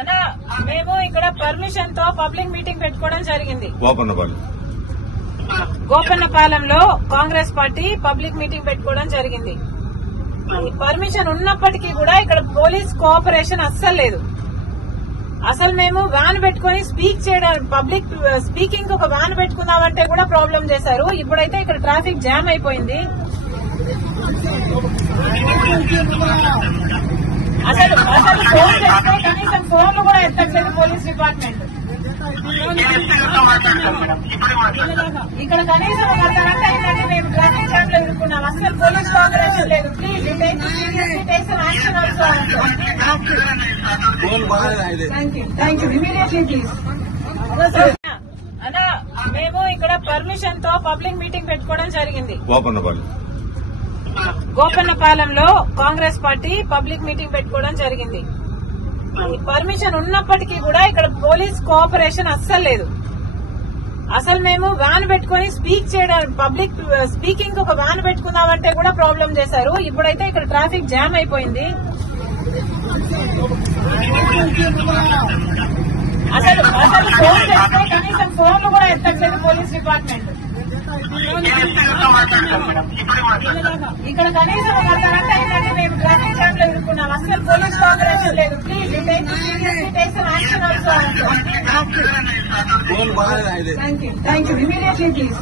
అన్నా మేము ఇక్కడ పర్మిషన్ తో పబ్లిక్ మీటింగ్ పెట్టుకోవడం జరిగింది. గోపన్నపాలెంలో కాంగ్రెస్ పార్టీ పబ్లిక్ మీటింగ్ పెట్టుకోవడం జరిగింది. పర్మిషన్ ఉన్నప్పటికీ కూడా ఇక్కడ పోలీస్ కోఆపరేషన్ అస్సలు లేదు. అసలు మేము వ్యాన్ పెట్టుకుని స్పీక్ చేయడం పబ్లిక్ స్పీకింగ్ ఒక వ్యాన్ పెట్టుకుందామంటే కూడా ప్రాబ్లం చేశారు. ఇప్పుడైతే ఇక్కడ ట్రాఫిక్ జామ్ అయిపోయింది. అసలు ఫోన్ చేస్తే కనీసం ఫోన్లు కూడా ఎత్తట్లేదు పోలీస్ డిపార్ట్మెంట్. ఇక్కడ కనీసం ఒక గంట ఏంటంటే మేము ట్రాఫిక్ జామ్ లో ఇరుక్కున్నాం. అసలు పోలీస్ కోఆపరేషన్ లేదు. Please action also. Thank you immediately please. అన్నా మేము ఇక్కడ పర్మిషన్ తో పబ్లిక్ మీటింగ్ పెట్టుకోవడం జరిగింది. గోపన్నపాలెంలో కాంగ్రెస్ పార్టీ పబ్లిక్ మీటింగ్ పెట్టుకోవడం జరిగింది. పర్మిషన్ ఉన్నప్పటికీ కూడా ఇక్కడ పోలీస్ కోఆపరేషన్ అస్సలు లేదు. అసలు మేము వ్యాన్ పెట్టుకుని స్పీక్ చేయడం పబ్లిక్ స్పీకింగ్ ఒక వ్యాన్ పెట్టుకుందామంటే కూడా ప్రాబ్లం చేశారు. ఇప్పుడైతే ఇక్కడ ట్రాఫిక్ జామ్ అయిపోయింది. అసలు ఫోన్ చేస్తే కనీసం ఫోన్లు కూడా ఎత్తట్లేదు పోలీస్ డిపార్ట్మెంట్. ఇక్కడ కనీసం ఒక గంట ఏంటంటే మేము ట్రాఫిక్ జామ్ లో ఇరుక్కున్నాం. అసలు పోలీస్ కోఆపరేషన్ లేదు. Please action also. Thank you immediately please.